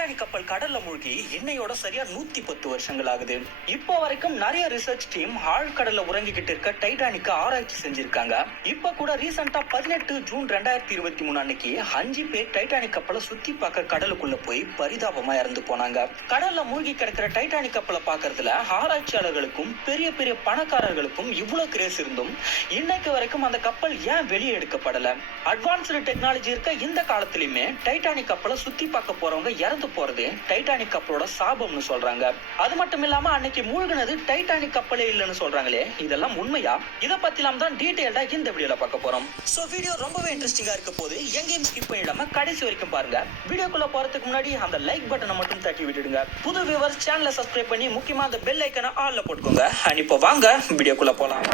Titanic கப்பல் கடல்ல மூழ்கி இன்னையோட சரியா 110 வருஷங்கள் ஆகுது. இப்போ வரைக்கும் நிறைய ரிசர்ச் டீம் ஆழ்கடல்ல உறங்கிக்கிட்டு இருக்க டைட்டானிக்க ஆராய்ச்சி செஞ்சிருக்காங்க. இப்ப கூட ரீசெண்டா 18 ஜூன் 2023 அன்னைக்கு 5 பேர் டைட்டானிக் கப்பலை சுத்தி பார்க்க கடலுக்குள்ள போய் பரிதாபமா இறந்து போனாங்க. கடல்ல மூழ்கி கிடக்கிற டைட்டானிக் கப்பலை பார்க்கறதுல ஆராய்ச்சியாளர்களுக்கும் பெரிய பெரிய பணக்காரர்களுக்கும் இவ்வளவு கிரேஸ் இருந்தும் இன்னைக்கு வரைக்கும் அந்த கப்பல் ஏன் வெளியே எடுக்கப்படல? அட்வான்ஸ்டு டெக்னாலஜி இருக்க இந்த காலத்திலுமே டைட்டானிக் கப்பலை சுத்தி பார்க்க போறவங்க இறந்து போறது டைட்டானிக் கப்பலோட சாபம்னு சொல்றாங்க. அது மட்டும் இல்லாம அன்னைக்கு மூழ்கினது டைட்டானிக் கப்பலே இல்லைன்னு சொல்றாங்களே, இதெல்லாம் உண்மையா? இத பத்திலாம் தான் டீடைல்டா இந்த வீடியோல பார்க்க போறோம். சோ வீடியோ ரொம்பவே இன்ட்ரெஸ்டிங்கா இருக்க போது எங்கேயும் ஸ்கிப் பண்ணிடாம கடைசி வரைக்கும் பாருங்க. வீடியோக்குள்ள போறதுக்கு முன்னாடி அந்த லைக் பட்டனை மட்டும் தட்டி விட்டுடுங்க. புது வியூவர்ஸ் சேனலை சப்ஸ்கிரைப் பண்ணி முக்கியமா அந்த பெல் ஐக்கனை ஆல்ல போட்டுக்கோங்க. இப்போ வாங்க வீடியோக்குள்ள போலாம்.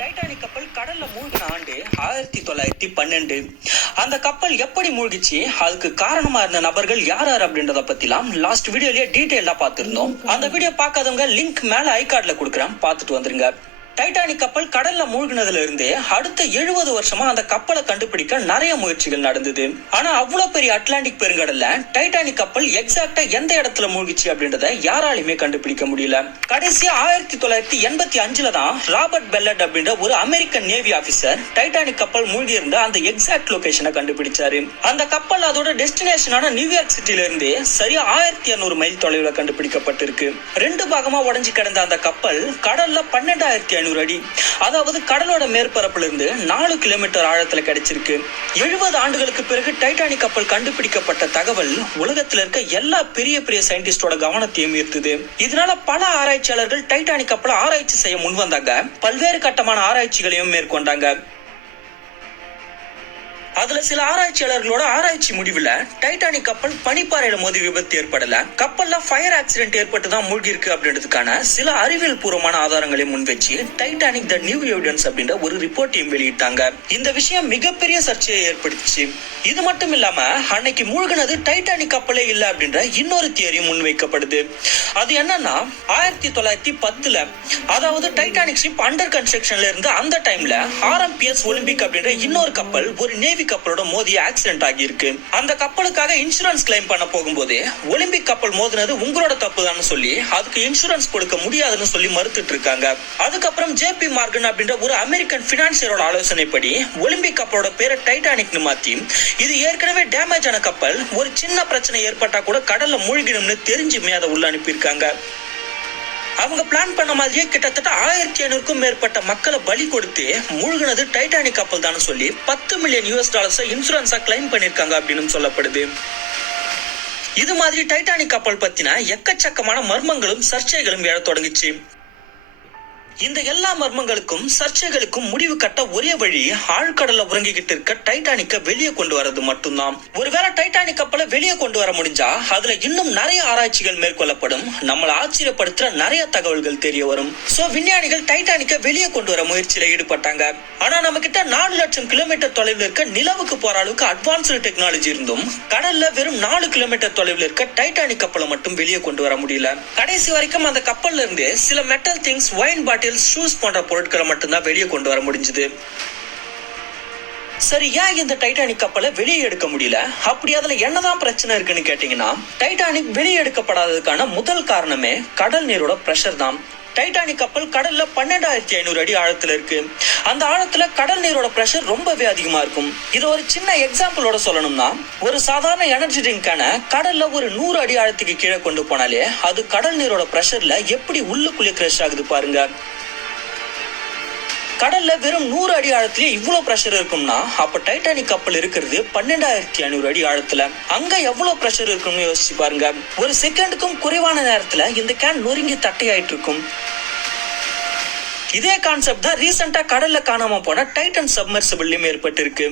டைட்டானிக் கப்பல் கடல்ல மூழ்கின ஆண்டு 1912. அந்த கப்பல் எப்படி மூழ்கிச்சு, அதுக்கு காரணமா இருந்த நபர்கள் யார் யார் அப்படின்றத பத்திலாம் லாஸ்ட் வீடியோலயே டீடைலா பார்த்திருந்தோம். அந்த வீடியோ பார்க்காதவங்க லிங்க் மேல ஐ கார்டுல கொடுக்குறேன், பார்த்துட்டு வந்துருங்க. டைட்டானிக் கப்பல் கடல்ல மூழ்கினதுல இருந்து அடுத்த 70 வருஷமா அந்த கப்பலை கண்டுபிடிக்க நிறைய முயற்சிகள் நடந்தது. ஆனா அவ்வளவு பெரிய அட்லாண்டிக் பெருங்கடல்ல டைட்டானிக் கப்பல் எக்ஸாக்டா எந்த இடத்துல மூழ்கிச்சு அப்படின்றத யாராலுமே கண்டுபிடிக்க முடியல. கடைசியா 1985 தான் ராபர்ட் பெல்லட் அப்படின்ற ஒரு அமெரிக்கன் நேவி ஆபீசர் டைட்டானிக் கப்பல் மூழ்கி இருந்த அந்த எக்ஸாக்ட் லொகேஷனை கண்டுபிடிச்சாரு. அந்த கப்பல் அதோட டெஸ்டினேஷனான நியூயார்க் சிட்டில இருந்து சரியா 1200 மைல் தொலைவுல கண்டுபிடிக்கப்பட்டிருக்கு. 2 பாகமா உடைஞ்சு கிடந்த அந்த கப்பல் கடல்ல 12500 அடி, அதாவது கடலோட மேற்பரப்புல இருந்து 4 கிலோமீட்டர் ஆழத்துல கிடைச்சிருக்கு. 70 ஆண்டுகளுக்கு பிறகு டைட்டானிக் கப்பல் கண்டுபிடிக்கப்பட்ட தகவல் உலகத்துல இருக்க எல்லா பெரிய பெரிய சயின்டிஸ்டோட கவனத்தையும் ஈர்த்தது. இதனால பல ஆராய்ச்சியாளர்கள் டைட்டானிக் கப்பலை ஆராய்ச்சி செய்ய முன் வந்தாங்க. பல்வேறு கட்டமான ஆராய்ச்சிகளையும் மேற்கொண்டாங்க. அதுல சில ஆராய்ச்சியாளர்களோட ஆராய்ச்சி முடிவுல டைட்டானிக் கப்பல் பனிப்பாறையில மோதி விபத்து ஏற்படல, கப்பல்ல ஃபயர் ஆக்சிடென்ட் ஏற்பட்டு தான் மூழ்கி இருக்கு அப்படின்றதுக்கான சில அறிவியல் பூர்வமான ஆதாரங்களை முன்வச்சு டைட்டானிக் த நியூ எவிடன்ஸ் அப்படின்ற ஒரு ரிப்போர்ட்டையும் வெளியிட்டாங்க. இந்த விஷயம் மிகப்பெரிய சர்ச்சையை ஏற்படுத்திச்சு. இது மட்டும் இல்லாம அன்னைக்கு மூழ்கினது டைட்டானிக் கப்பலே இல்ல அப்படின்ற இன்னொரு தியரியும் முன்வைக்கப்படுது. அது என்னன்னா 1910 அதாவது டைட்டானிக் ஷிப் அண்டர் கன்ஸ்ட்ரக்ஷன்ல இருந்து அந்த டைம்ல RMPS ஒலிம்பிக் அப்படின்ற இன்னொரு கப்பல் ஒரு நேவி கப்பலோட மோதி ஆக்சிடென்ட் ஆகி இருக்கு. அந்த கப்பலுக்காக இன்சூரன்ஸ் கிளைம் பண்ண போகும்போது ஒலிம்பிக் கப்பல் மோதினது உங்களோட தப்பு தான் சொல்லி அதுக்கு இன்சூரன்ஸ் கொடுக்க முடியாதுன்னு சொல்லி மறுத்துட்டு இருக்காங்க. அதுக்கப்புறம் JP மார்கன் அப்படின்ற ஒரு அமெரிக்கன் பினான்சியரோட ஆலோசனைப்படி ஒலிம்பிக் கப்பலோட பேரை டைட்டானிக்னு மாத்தி இது ஏற்கனவே டேமேஜ் ஆன கப்பல், ஒரு சின்ன பிரச்சனை ஏற்பட்டா கூட கடல்ல மூழ்கிடும்னு தெரிஞ்சுமே அதை உள்ள அனுப்பியிருக்காங்க. அவங்க பிளான் பண்ண மாதிரியே கிட்டத்தட்ட 1500க்கும் மேற்பட்ட மக்களை பலி கொடுத்து மூழ்கினது டைட்டானிக் கப்பல் தான் சொல்லி $10 மில்லியன் இன்சூரன்ஸா கிளைம் பண்ணிருக்காங்க அப்படின்னு சொல்லப்படுது. இது மாதிரி டைட்டானிக் கப்பல் பத்தின எக்கச்சக்கமான மர்மங்களும் சர்ச்சைகளும் எழ தொடங்குச்சு. இந்த எல்லா மர்மங்களுக்கும் சர்ச்சைகளுக்கும் முடிவு கட்ட ஒரே வழி ஆழ்கடல்ல உறங்கிக்கிட்டு இருக்க டைட்டானிக்க வெளியே கொண்டு வரது மட்டும்தான். ஒருவேளை டைட்டானிக் கப்பலை வெளியே கொண்டு வர முடிஞ்சா அதுல இன்னும் நிறைய ஆராய்ச்சிகள் மேற்கொள்ளப்படும், நம்மளை ஆச்சரியப்படுத்துற நிறைய தகவல்கள் தெரிய வரும். சோ விஞ்ஞானிகள் டைட்டானிக்க வெளியே கொண்டு வர முயற்சியில ஈடுபட்டாங்க. ஆனா நம்ம கிட்ட 4 லட்சம் கிலோமீட்டர் தொலைவில் இருக்க நிலவுக்கு போற அளவுக்கு அட்வான்ஸ்டு டெக்னாலஜி இருந்தும் கடல்ல வெறும் 4 கிலோமீட்டர் தொலைவில் இருக்க டைட்டானிக் கப்பலை மட்டும் வெளியே கொண்டு வர முடியல. கடைசி வரைக்கும் அந்த கப்பல்ல இருந்து சில மெட்டல் திங்ஸ், ஒயின் பாட்டில், ஷூஸ் போன்ற பொருட்களை மட்டும்தான் வெளியே கொண்டு வர முடிஞ்சது. சரி, ஏன் இந்த டைட்டானிக் கப்பலை வெளியே எடுக்க முடியல? அப்படி அதுல என்னதான் பிரச்சனை இருக்குன்னு கேட்டீங்கன்னா, டைட்டானிக் வெளியே எடுக்கப்படாததுக்கான முதல் காரணமே கடல் நீரோட பிரஷர் தான். டைட்டானிக் கப்பல் கடல்ல 12500 அடி ஆழத்துல இருக்கு. அந்த ஆழத்துல கடல் நீரோட பிரஷர் ரொம்பவே அதிகமா இருக்கும். இது ஒரு சின்ன எக்ஸாம்பிளோட சொல்லணும்னா, ஒரு சாதாரண எனர்ஜி ட்ரிங்கான கடல்ல ஒரு 100 அடி ஆழத்துக்கு கீழே கொண்டு போனாலே அது கடல் நீரோட பிரஷர்ல எப்படி உள்ளுக்குள்ளே கிரஷ் ஆகுது பாருங்க. கடல்ல வெறும் 100 அடி ஆழத்திலே இவ்வளவு பிரஷர் இருக்கும்னா அப்ப டைட்டானிக் கப்பல் இருக்கிறது 12500 அடி ஆழத்துல. அங்க எவ்வளவு பிரஷர் இருக்கும்னு யோசிச்சு பாருங்க. ஒரு செகண்டுக்கும் குறைவான நேரத்துல இந்த கேன் நொறுங்கி தட்டையாயிட்டு இருக்கும். இதே கான்செப்ட் தான் ரீசெண்டா கடல்ல காணாம போன டைட்டன் சப்மர்சிபிள்லயும் ஏற்பட்டு இருக்கு.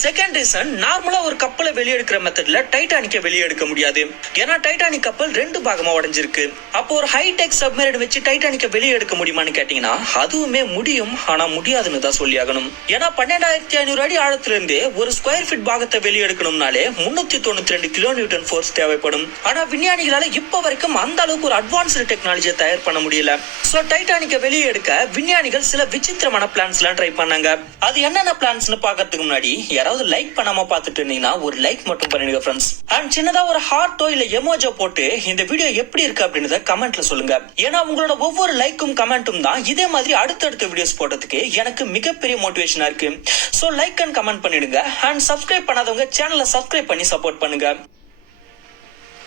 செகண்ட் ரீசன், நார்மலா ஒரு கப்பலை வெளியே எடுக்கிற மெத்தட்ல டைட்டானிக்கை வெளியே எடுக்க முடியாது. ஏன்னா டைட்டானிக் கப்பல் 2 பாகமா உடைஞ்சிருக்கு. அப்போ ஒரு ஹைடெக் சப்மரைன் வச்சு டைட்டானிக்கை வெளியே எடுக்க முடியுமான்னு கேட்டீங்கன்னா அதுவுமே முடியும், ஆனா முடியாதுன்னு தான் சொல்லியாகணும். ஏன்னா 12,500 அடி ஆழத்துல இருந்து ஒரு ஸ்கொயர் ஃபீட் பாகத்தை வெளியே எடுக்கணும்னாலே 392 கிலோ நியூட்டன் ஃபோர்ஸ் தேவைப்படும். ஆனா விஞ்ஞானிகளால இப்ப வரைக்கும் அந்த அளவுக்கு ஒரு அட்வான்ஸ்டு டெக்னாலஜியை தயார் பண்ண முடியல. சோ டைட்டானிக்கை வெளியே எடுக்க விஞ்ஞானிகள் சில விசித்திரமான பிளான்ஸ் எல்லாம் ட்ரை பண்ணாங்க. அது என்னென்ன பிளான்ஸ்னு பாக்கிறதுக்கு முன்னாடி யாராவது லைக் பண்ணாம பாத்துட்டு இருந்தீங்கன்னா ஒரு லைக் மட்டும் பண்ணிடுங்க ஃப்ரெண்ட்ஸ். அண்ட் சின்னதா ஒரு ஹார்ட்டோ இல்ல எமோஜோ போட்டு இந்த வீடியோ எப்படி இருக்கு அப்படின்றத கமெண்ட்ல சொல்லுங்க. ஏன்னா உங்களோட ஒவ்வொரு லைக்கும் கமெண்ட்டும் தான் இதே மாதிரி அடுத்தடுத்த வீடியோஸ் போடுறதுக்கு எனக்கு மிகப்பெரிய மோட்டிவேஷனா இருக்கு. சோ லைக் அண்ட் கமெண்ட் பண்ணிடுங்க. அண்ட் சப்ஸ்கிரைப் பண்ணாதவங்க சேனலை சப்ஸ்கிரைப் பண்ணி சப்போர்ட் பண்ணுங்க.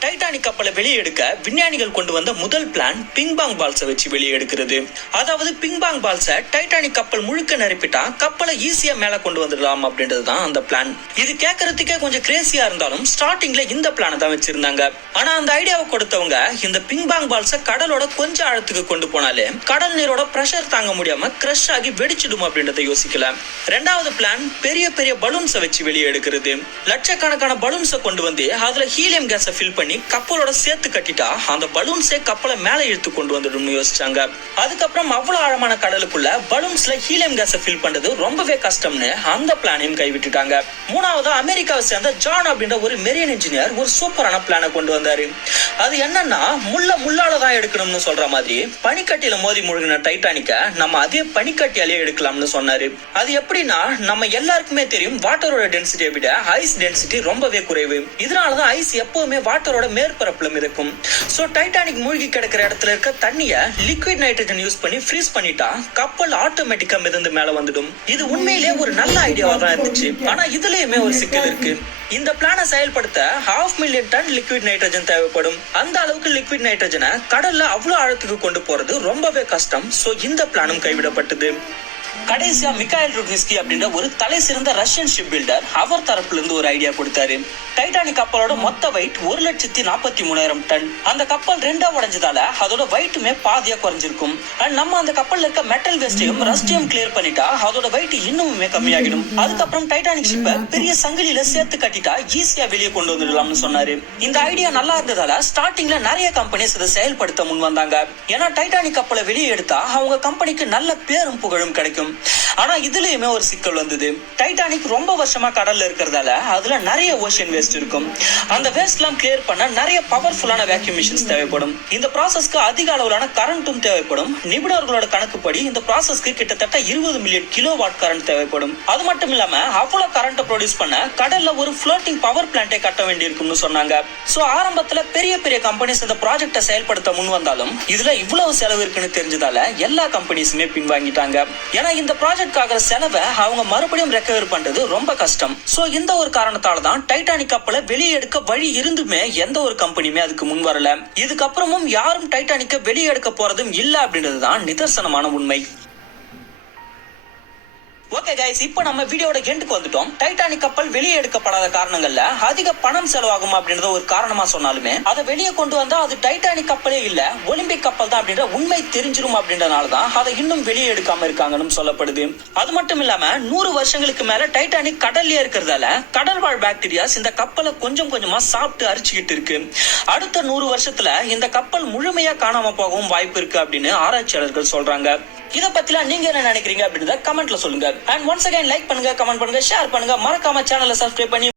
டைட்டானிக் கப்பலை வெளியே எடுக்க விஞ்ஞானிகள் கொண்டு வந்த முதல் பிளான் பிங்பாங் பால்ஸை வச்சு வெளியே எடுக்கிறது. அதாவது பிங்பாங் பால்ஸை டைட்டானிக் கப்பல் முழுக்க நிரப்பிட்டா கப்பலை ஈஸியா மேல கொண்டு வந்துடலாம் அப்படின்றது தான் அந்த பிளான். இது கேட்கறதுக்கே கொஞ்சம் கிரேசியா இருந்தாலும் ஸ்டார்டிங்ல இந்த பிளானை தான் வச்சிருந்தாங்க. ஆனா அந்த ஐடியாவை கொடுத்தவங்க இந்த பிங்பாங் பால்ஸை கடலோட கொஞ்சம் ஆழத்துக்கு கொண்டு போனாலே கடல் நீரோட பிரஷர் தாங்க முடியாம கிரஷ் ஆகி வெடிச்சிடும் அப்படின்றத யோசிக்கல. ரெண்டாவது பிளான் பெரிய பெரிய பலூன்ஸை வச்சு வெளியே எடுக்கிறது. லட்சக்கணக்கான பலூன்ஸை கொண்டு வந்து அதுல ஹீலியம் கேஸை ஃபில் பண்ணி கப்பலோட சேர்த்து கட்டிட்டா அந்த பலூன்ஸே கப்பலை மேல இழுத்து கொண்டு வந்துடும் யோசிச்சாங்க. அதுக்கப்புறம் அவ்வளவு ஆழமான கடலுக்குள்ள பலூன்ஸ்ல ஹீலியம் கேஸை ஃபில் பண்றது ரொம்பவே கஷ்டம்னு அந்த பிளானையும் கைவிட்டுட்டாங்க. மூணாவது அமெரிக்காவை சேர்ந்த ஜான் அப்படின்ற ஒரு மெரின் இன்ஜினியர் ஒரு சூப்பரான பிளானை கொண்டு வந்தாரு. அது என்னன்னா முள்ளாலதான் எடுக்கணும்னு சொல்ற மாதிரி பனிக்கட்டியில மோதி முழுகின டைட்டானிக்க நம்ம அதே பனிக்கட்டியாலே எடுக்கலாம்னு சொன்னாரு. அது எப்படின்னா நம்ம எல்லாருக்குமே தெரியும் வாட்டரோட டென்சிட்டியை விட ஐஸ் டென்சிட்டி ரொம்பவே குறைவு. இதனாலதான் ஐஸ் எப்பவுமே வாட்டரோட மேற்பரப்புல மிதக்கும். சோ டைட்டானிக் மூழ்கி கிடக்கிற இடத்துல இருக்க தண்ணிய லிக்விட் நைட்ரஜன் யூஸ் பண்ணி ஃப்ரீஸ் பண்ணிட்டா கப்பல் ஆட்டோமேட்டிக்கா மிதந்து மேல வந்துடும். இது உண்மையிலேயே ஒரு நல்ல ஐடியாவா தான் இருந்துச்சு. ஆனா இதுலயுமே ஒரு சிக்கல் இருக்கு. இந்த பிளானை செயல்படுத்த 500,000 டன் லிக்விட் நைட்ரஜன் தேவைப்படும். அந்த அளவுக்கு லிக்விட் நைட்ரஜனை கடல்ல அவ்வளவு ஆழத்துக்கு கொண்டு போறது ரொம்பவே கஷ்டம். சோ இந்த பிளானும் கைவிடப்பட்டது. கடைசியா மிகாயில் ருட்னிஸ்கி அப்படின்ற ஒரு தலை சிறந்த ரஷ்யன் ஷிப் பில்டர் அவர் தரப்புல இருந்து ஒரு ஐடியா கொடுத்தாரு. டைட்டானிக் கப்பலோட மொத்த வெயிட் 1,43,000 டன். அந்த கப்பல் 2ஆ உடைஞ்சதால அதோட வெயிட்டுமே பாதியா குறைஞ்சிருக்கும். அண்ட் நம்ம அந்த கப்பல்ல இருக்க மெட்டல் வேஸ்டையும் ரஸ்டையும் கிளியர் பண்ணிட்டா அதோட வெயிட் இன்னுமே கம்மியாகிடும். அதுக்கப்புறம் டைட்டானிக் ஷிப்பை பெரிய சங்கிலியில சேர்த்து கட்டிட்டா ஈஸியா வெளியே கொண்டு வந்துடலாம்னு சொன்னாரு. இந்த ஐடியா நல்லா இருந்ததால ஸ்டார்டிங்ல நிறைய கம்பெனிஸ் இதை செயல்படுத்த முன் வந்தாங்க. ஏன்னா டைட்டானிக் கப்பலை வெளியே எடுத்தா அவங்க கம்பெனிக்கு நல்ல பேரும் புகழும் கிடைக்கும். ஆனா இதுலயுமே ஒரு சிக்கல் வந்தது. டைட்டானிக் ரொம்ப வருஷமா கடல்ல இருக்கிறதால அதுல நிறைய ஓஷன் வேஸ்ட் இருக்கும். அந்த வேஸ்ட் எல்லாம் கிளியர் பண்ண நிறைய பவர்ஃபுல்லான வேக்யூம் மிஷின்ஸ் தேவைப்படும். இந்த ப்ராசஸ்க்கு அதிக அளவிலான கரண்ட்டும் தேவைப்படும். நிபுணர்களோட கணக்குப்படி இந்த ப்ராசஸ்க்கு கிட்டத்தட்ட 20 மில்லியன் கிலோ வாட் கரண்ட் தேவைப்படும். அது மட்டும் இல்லாம அவ்வளவு கரண்ட் ப்ரொடியூஸ் பண்ண கடல்ல ஒரு ஃப்ளோட்டிங் பவர் பிளான்ட்டை கட்ட வேண்டியிருக்கும்னு சொன்னாங்க. சோ ஆரம்பத்துல பெரிய பெரிய கம்பெனிஸ் இந்த ப்ராஜெக்டை செயல்படுத்த முன் வந்தாலும் இதுல இவ்வளவு செலவு இருக்குன்னு தெரிஞ்சதால எல்லா கம்பெனிஸுமே பின்வாங்கிட்டாங்க. ஏன்னா இந்த ப்ராஜெக்ட் ஆகிற செலவை அவங்க மறுபடியும் ரெக்கவர் பண்றது ரொம்ப கஷ்டம். சோ இந்த ஒரு காரணத்தால தான் டைட்டானிக் கப்பலை வெளியே எடுக்க வழி இருந்துமே எந்த ஒரு கம்பெனியுமே அதுக்கு முன் வரல. இதுக்கப்புறமும் யாரும் டைட்டானிக்கை வெளியே எடுக்க போறதும் இல்ல அப்படின்றதுதான் நிதர்சனமான உண்மை. ஓகே கைஸ், இப்போ நம்ம வீடியோட எண்டுக்கு வந்துட்டோம். டைட்டானிக் கப்பல் வெளியே எடுக்கப்படாத காரணங்கள்ல அதிக பணம் செலவாகும் அப்படின்றத ஒரு காரணமா சொன்னாலுமே அதை வெளியே கொண்டு வந்தா அது டைட்டானிக் கப்பலே இல்ல ஒலிம்பிக் கப்பல் தான் அப்படின்ற உண்மை தெரிஞ்சிரும் அப்படின்றனாலதான் அதை இன்னும் வெளியே எடுக்காம இருக்காங்கன்னு சொல்லப்படுது. அது மட்டும் இல்லாம 100 வருஷங்களுக்கு மேல டைட்டானிக் கடல்லே இருக்கிறதால கடல் வாழ் பாக்டீரியாஸ் இந்த கப்பலை கொஞ்சம் கொஞ்சமா சாப்பிட்டு அரிச்சுக்கிட்டு இருக்கு. அடுத்த 100 வருஷத்துல இந்த கப்பல் முழுமையா காணாம போகவும் வாய்ப்பு இருக்கு அப்படின்னு ஆராய்ச்சியாளர்கள் சொல்றாங்க. இத பத்திலாம் நீங்க என்ன நினைக்கிறீங்க அப்படின்றத கமெண்ட்ல சொல்லுங்க. அண்ட் ஒன்ஸ் அகைன் லைக் பண்ணுங்க, கமெண்ட் பண்ணுங்க, ஷேர் பண்ணுங்க, மறக்காம சேனலை சப்ஸ்கிரைப் பண்ணி